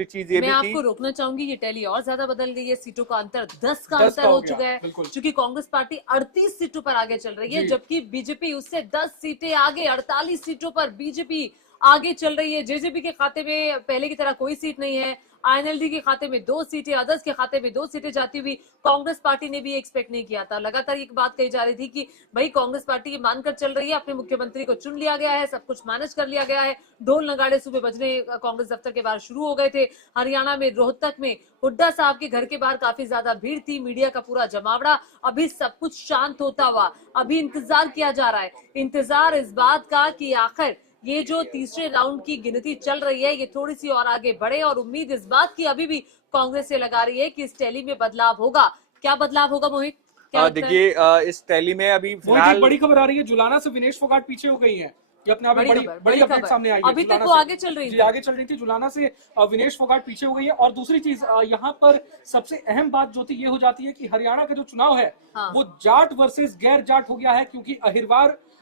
दूसरी चीज ये मैं भी थी, आपको रोकना चाहूंगी, ये टैली और ज्यादा बदल गई है, सीटों का अंतर 10 का अंतर हो चुका है, क्योंकि कांग्रेस पार्टी 38 सीटों पर आगे चल रही है, जबकि बीजेपी उससे 10 सीटें आगे, 48 सीटों पर बीजेपी आगे चल रही है। जेजेपी के खाते में पहले की तरह कोई सीट नहीं है, आईएनएलडी के खाते में 2 सीटें, अदर्स के खाते में 2 सीटें जाती हुई कांग्रेस पार्टी ने भी एक्सपेक्ट नहीं किया था। लगातार ये बात कही जा रही थी कि भाई कांग्रेस पार्टी ये मानकर चल रही है, अपने मुख्यमंत्री को चुन लिया गया है, सब कुछ मैनेज कर लिया गया है, ढोल नगाड़े सुबह बजने कांग्रेस दफ्तर के बाहर शुरू हो गए थे। हरियाणा में रोहतक में हुड्डा साहब के घर के बाहर काफी ज्यादा भीड़ थी, मीडिया का पूरा जमावड़ा। अभी सब कुछ शांत होता हुआ, अभी इंतजार किया जा रहा है, इंतजार इस बात का कि आखिर ये जो तीसरे राउंड की गिनती चल रही है ये थोड़ी सी और आगे बढ़े, और उम्मीद इस बात की अभी भी कांग्रेस से लगा रही है कि इस टैली में बदलाव होगा। क्या बदलाव होगा मोहित? देखिए इस टैली में अभी फिलहाल बड़ी खबर आ रही है, जुलाना से विनेश फोगाट पीछे हो गई है। ये अपने आप में बड़ी अपडेट सामने आई है। अभी तक वो आगे चल रही थी, आगे चल रही थी, जुलाना से विनेश फोगाट पीछे हो गई है। और दूसरी चीज यहाँ पर सबसे अहम बात जो थी ये हो जाती है कि हरियाणा का जो चुनाव है वो जाट वर्सेस गैर जाट हो गया है, क्योंकि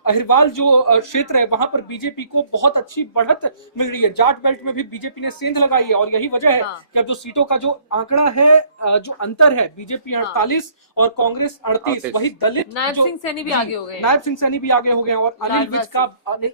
अहिरवाल जो क्षेत्र है वहां पर बीजेपी को बहुत अच्छी बढ़त मिल रही है। जाट बेल्ट में भी बीजेपी ने सेंध लगाई है, और यही वजह है कि अब जो सीटों का जो आंकड़ा है, जो अंतर है, बीजेपी 48 और कांग्रेस 38, वही दलित नायब सिंह सैनी भी आगे हो गए, नायब सिंह सैनी भी आगे हो गए। और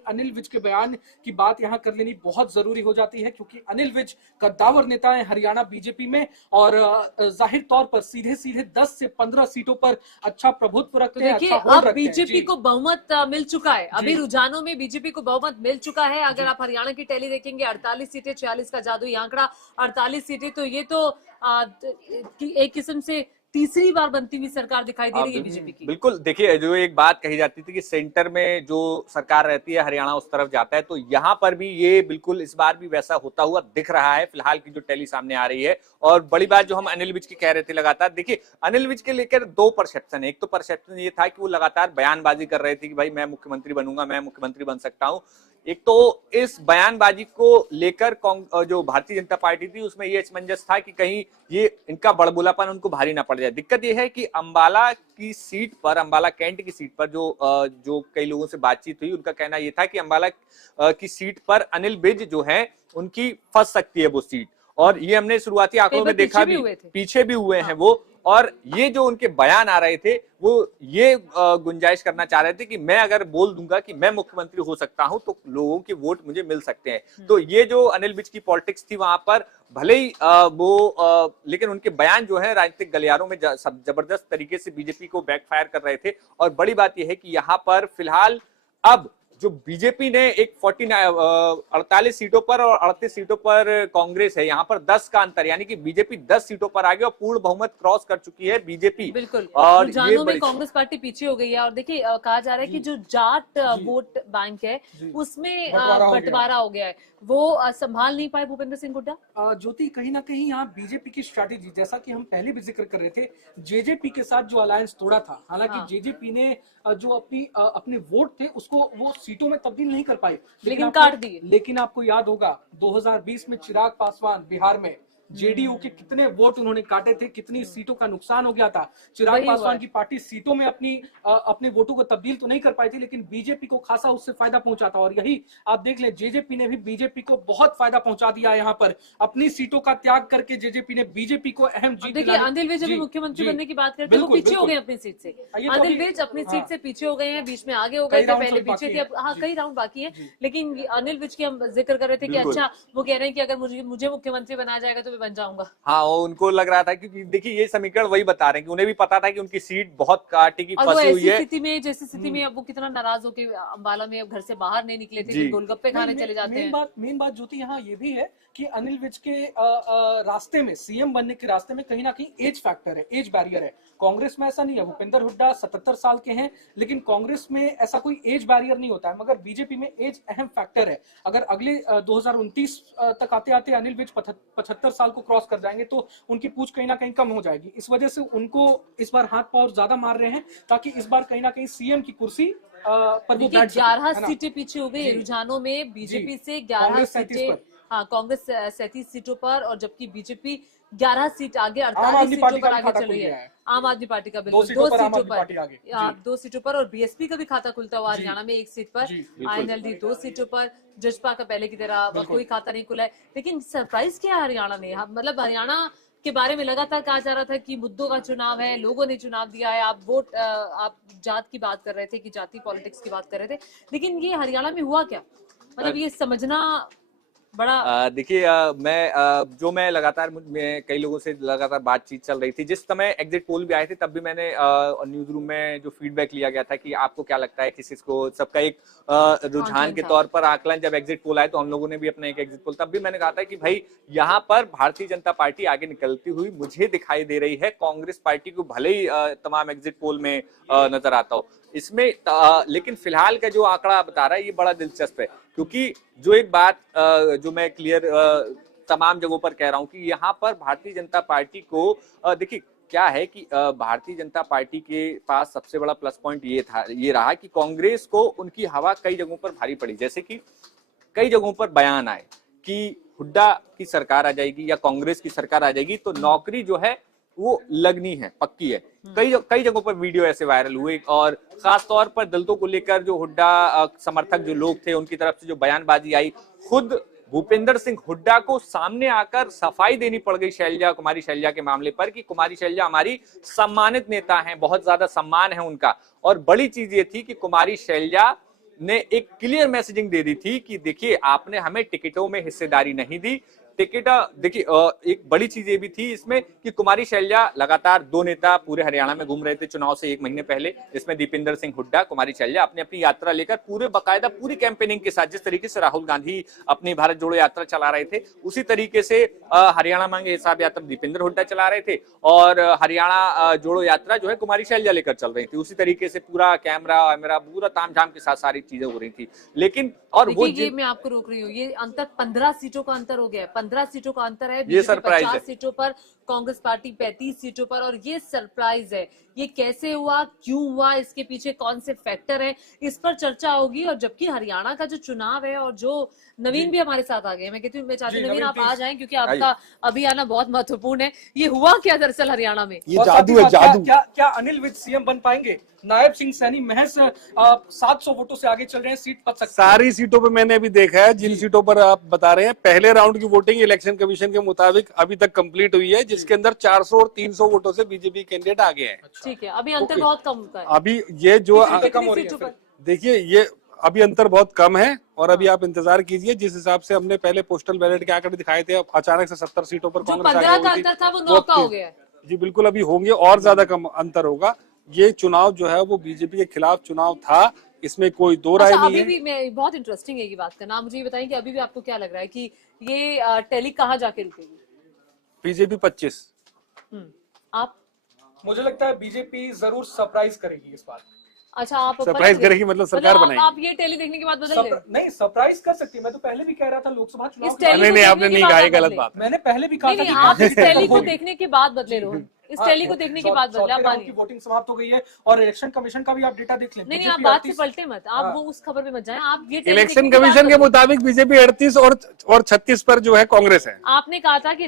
अनिल विज के बयान की बात यहाँ कर लेनी बहुत जरूरी हो जाती है, क्योंकि अनिल विज कद्दावर नेता है हरियाणा बीजेपी में, और जाहिर तौर पर सीधे 10 से 15 सीटों पर अच्छा प्रभुत्व रखते हैं। देखिए अब बीजेपी को बहुमत मिल चुका है, अभी रुझानों में बीजेपी को बहुमत मिल चुका है। अगर आप हरियाणा की टैली देखेंगे 48 सीटें, 46 का जादुई आंकड़ा 48 सीटें, तो ये तो एक किस्म से तीसरी बार बनती हुई सरकार दिखाई दे रही है बीजेपी की। बिल्कुल, देखिए जो एक बात कही जाती थी कि सेंटर में जो सरकार रहती है हरियाणा उस तरफ जाता है, तो यहाँ पर भी ये बिल्कुल इस बार भी वैसा होता हुआ दिख रहा है फिलहाल की जो टैली सामने आ रही है। और बड़ी बात जो हम अनिल विज की कह रहे थे लगातार, देखिए अनिल विज के लेकर 2 परसेप्शन है। एक तो परसेप्शन ये था कि वो लगातार बयानबाजी कर रहे थे कि भाई मैं मुख्यमंत्री बनूंगा, मैं मुख्यमंत्री बन सकता हूं। एक तो इस बयानबाजी को लेकर जो भारतीय जनता पार्टी थी उसमें ये असमंजस था कि कहीं ये इनका बड़बोलापन उनको भारी ना पड़ जाए। दिक्कत ये है कि अंबाला की सीट पर, अंबाला कैंट की सीट पर जो कई लोगों से बातचीत हुई, उनका कहना ये था कि अंबाला की सीट पर अनिल विज जो है उनकी फंस सकती है वो सीट, और ये हमने शुरुआती आंकड़ों में देखा भी, पीछे भी हुए हैं वो। और ये जो उनके बयान आ रहे थे वो ये गुंजाइश करना चाह रहे थे कि मैं अगर बोल दूंगा कि मैं मुख्यमंत्री हो सकता हूं तो लोगों के वोट मुझे मिल सकते हैं। तो ये जो अनिल विज की पॉलिटिक्स थी वहां पर, भले ही लेकिन उनके बयान जो है राजनीतिक गलियारों में जबरदस्त तरीके से बीजेपी को बैकफायर कर रहे थे। और बड़ी बात यह है कि यहाँ पर फिलहाल अब जो बीजेपी ने एक 48 सीटों पर और 38 सीटों पर कांग्रेस है, यहाँ पर 10 का अंतर, यानी कि बीजेपी 10 सीटों पर आ गई और पूर्ण बहुमत क्रॉस कर चुकी है बीजेपी। बिल्कुल, और ये में कांग्रेस पार्टी पीछे हो गई है। और देखिए कहा जा रहा है कि जो जाट वोट बैंक है उसमें बंटवारा हो गया है, वो संभाल नहीं पाए भूपेंद्र सिंह हुड्डा। ज्योति, कहीं ना कहीं यहाँ बीजेपी की स्ट्रैटेजी, जैसा कि हम पहले भी जिक्र कर रहे थे, जेजेपी के साथ जो अलायंस तोड़ा था, हालांकि जेजेपी ने जो अपने वोट थे उसको वो सीटों में तब्दील नहीं कर पाई, लेकिन काट दिए। लेकिन आपको याद होगा 2020 में चिराग पासवान बिहार में जेडीयू के कितने वोट उन्होंने काटे थे, कितनी सीटों का नुकसान हो गया था। चिराग पासवान की पार्टी सीटों में अपने वोटों को तब्दील तो नहीं कर पाई थी, लेकिन बीजेपी को खासा उससे फायदा पहुंचा था। और यही आप देख लें, जेजेपी ने भी बीजेपी को बहुत फायदा पहुंचा दिया। यहाँ पर अपनी सीटों का त्याग करके जेजेपी ने बीजेपी को अहम जीत दिलाई। अनिल विज अभी मुख्यमंत्री बनने की बात करते हैं, वो पीछे हो गए अपनी सीट से। अनिल विज अपनी सीट से पीछे हो गए हैं, बीच में आगे हो गए थे, पहले पीछे थे, अब हाँ कई राउंड बाकी है। लेकिन अनिल विज की हम जिक्र कर रहे थे कि अच्छा वो कह रहे हैं कि अगर मुझे मुख्यमंत्री बनाया जाएगा तो मैं बन जाऊंगा। हाँ, उनको लग रहा था, क्योंकि देखिए ये समीकरण वही बता रहे हैं कि उन्हें भी पता था कि उनकी सीट बहुत कांटे की फंसी हुई है। जैसी स्थिति में अब वो कितना नाराज होके अंबाला में अब घर से बाहर नहीं निकले थे, गोलगप्पे खाने चले जाते हैं। मेन बात ज्योति यहाँ ये भी है कि अनिल विज के रास्ते में, सीएम बनने के रास्ते में कहीं ना कहीं एज फैक्टर है, एज बैरियर है। कांग्रेस में ऐसा नहीं है, भूपेंद्र हुड्डा 77 साल के हैं, लेकिन कांग्रेस में ऐसा कोई एज बैरियर नहीं होता है, मगर बीजेपी में एज अहम फैक्टर है। अगर अगले 2029 तक आते आते अनिल विज 75 साल को क्रॉस कर जाएंगे तो उनकी पूछ कहीं ना कहीं कम हो जाएगी। इस वजह से उनको इस बार हाथ पांव ज्यादा मार रहे हैं, ताकि इस बार कहीं ना कहीं सीएम की कुर्सी पर वो बैठ सके। 11 सीटें पीछे हो गई रुझानों में, बीजेपी से 11 सीटें हाँ, कांग्रेस 37 सीटों पर और जबकि बीजेपी 11 सीट आगे, आम 48 आदमी सीटों पार्टी पर का भी आगे खाता चल खुल रही गया है। है। आम आदमी पार्टी का बिल्कुल 2 सीटों पर आम सीटों आदमी पर, पार्टी आगे। हाँ, जी। 2 सीटों पर, और बीएसपी का भी खाता खुलता हुआ जी। हरियाणा में 1 सीट पर, जी, आईएनएलडी 2 सीटों पर, जसपा का पहले की तरह कोई खाता नहीं खुला है। लेकिन सरप्राइज क्या है हरियाणा में? मतलब हरियाणा के बारे में लगातार कहा जा रहा था कि मुद्दों का चुनाव है, लोगों ने चुनाव दिया है, आप जात की बात कर रहे थे कि जाति पॉलिटिक्स की बात कर रहे थे, लेकिन ये हरियाणा में हुआ क्या? मतलब ये समझना बड़ा देखिए, मैं लगातार मैं कई लोगों से लगातार बातचीत चल रही थी। जिस समय एग्जिट पोल भी आए थे तब भी मैंने न्यूज रूम में जो फीडबैक लिया गया था कि आपको क्या लगता है, किसको, सबका एक रुझान के तौर पर आकलन, जब एग्जिट पोल आए तो हम लोगों ने भी अपना एक एग्जिट पोल, तब भी मैंने कहा था कि भाई यहाँ पर भारतीय जनता पार्टी आगे निकलती हुई मुझे दिखाई दे रही है। कांग्रेस पार्टी को भले ही तमाम एग्जिट पोल में नजर आता हो इसमें, लेकिन फिलहाल का जो आंकड़ा बता रहा है ये बड़ा दिलचस्प है, क्योंकि जो एक बात जो मैं क्लियर तमाम जगहों पर कह रहा हूं कि यहाँ पर भारतीय जनता पार्टी को देखिए क्या है कि भारतीय जनता पार्टी के पास सबसे बड़ा प्लस पॉइंट ये रहा कि कांग्रेस को उनकी हवा कई जगहों पर भारी पड़ी। जैसे कि कई जगहों पर बयान आए कि हुड्डा की सरकार आ जाएगी या कांग्रेस की सरकार आ जाएगी तो नौकरी जो है वो लगनी है, पक्की है। कई जगहों पर वीडियो ऐसे वायरल हुए और खास तौर पर दलितों को लेकर जो हुड्डा समर्थक जो लोग थे उनकी तरफ से जो बयानबाजी आई, खुद भूपेंद्र सिंह हुड्डा को सामने आकर सफाई देनी पड़ गई कुमारी शैलजा के मामले पर कि कुमारी शैलजा हमारी सम्मानित नेता हैं, बहुत ज्यादा सम्मान है उनका। और बड़ी चीज ये थी कि कुमारी शैलजा ने एक क्लियर मैसेजिंग दे दी थी कि देखिए आपने हमें टिकटों में हिस्सेदारी नहीं दी। टिकट देखिए एक बड़ी चीज ये भी थी इसमें कि कुमारी शैलजा लगातार 2 नेता पूरे हरियाणा में घूम रहे थे चुनाव से 1 महीने पहले, जिसमें दीपेंद्र सिंह हुड्डा, कुमारी शैलजा अपनी यात्रा लेकर पूरे बाकायदा पूरी कैंपेनिंग के साथ, जिस तरीके से राहुल गांधी अपनी भारत जोड़ो यात्रा चला रहे थे उसी तरीके से हरियाणा मांगे हिसाब यात्रा दीपेंद्र हुड्डा चला रहे थे और हरियाणा जोड़ो यात्रा जो है कुमारी शैलजा लेकर चल रही थी। उसी तरीके से पूरा कैमरा मेरा पूरा तामझाम के साथ सारी चीजें हो रही थी। लेकिन और वो ये मैं आपको रोक रही हूँ, ये अंतर 15 सीटों का अंतर हो गया, 15 सीटों का अंतर है। ये सरप्राइज 50 सीटों पर, कांग्रेस पार्टी 35 सीटों पर, और ये सरप्राइज है। ये कैसे हुआ, क्यों हुआ, इसके पीछे कौन से फैक्टर हैं, इस पर चर्चा होगी। और जबकि हरियाणा का जो चुनाव है, और जो नवीन भी हमारे साथ आ गए, मैं कहती हूँ, मैं चाहती हूँ नवीन आप आ जाएं क्योंकि आपका अभी आना बहुत महत्वपूर्ण है। ये हुआ क्या दरअसल हरियाणा में? ये जादू है, जादू। क्या अनिल विज सीएम बन पाएंगे? नायब सिंह सैनी महज 700 वोटों से आगे चल रहे हैं, सीट पद सकते हैं। सारी सीटों पे मैंने अभी देखा है, जिन सीटों पर आप बता रहे हैं पहले राउंड की वोटिंग इलेक्शन कमीशन के मुताबिक अभी तक कंप्लीट हुई है, जिसके अंदर 400 और 300 वोटों से बीजेपी कैंडिडेट आगे हैं। ठीक है, अभी अंतर बहुत कम का है। अभी ये जो कम हो रही है। देखिए ये अभी अंतर बहुत कम है और अभी आप इंतजार कीजिए। जिस हिसाब से हमने पहले पोस्टल बैलेट के आंकड़े दिखाए थे, अब अचानक से 70 सीटों पर जो कांग्रेस 15 आगे का हुई थी, अंतर था वो 9 का हो गया है। जी बिल्कुल, अभी होंगे और ज्यादा कम अंतर होगा। ये चुनाव जो है वो बीजेपी के खिलाफ चुनाव था, इसमें कोई दो राय नहीं अभी है। भी मैं बहुत इंटरेस्टिंग है ये बात करना। आप मुझे ये बताएं कि अभी भी आपको क्या लग रहा है कि ये टैली कहाँ जाके रुकेगी? बीजेपी 25। आप? मुझे लगता है बीजेपी जरूर सरप्राइज करेगी इस बार। अच्छा, आप सरप्राइज करेगी मतलब सरकार बनाएगी। आप ये टैली देखने के बाद बदल गए? नहीं, सरप्राइज कर सकती है। मैं तो पहले भी कह रहा था लोकसभा चुनाव इस टैली नहीं, आपने नहीं कहा, गलत बात। मैंने पहले भी कहा नहीं, था आप इस टैली को देखने के बाद बदले रोहन, इस टैली को देखने के बाद बदले। आप मानिए की वोटिंग समाप्त हो गई है और इलेक्शन कमीशन का भी आप डेटा देख लें। नहीं, आप बात से पलटे मत, आप वो उस खबर पे मत जाएं। आप ये इलेक्शन कमीशन के मुताबिक बीजेपी 38 और 36 पर जो है कांग्रेस है। आपने कहा था कि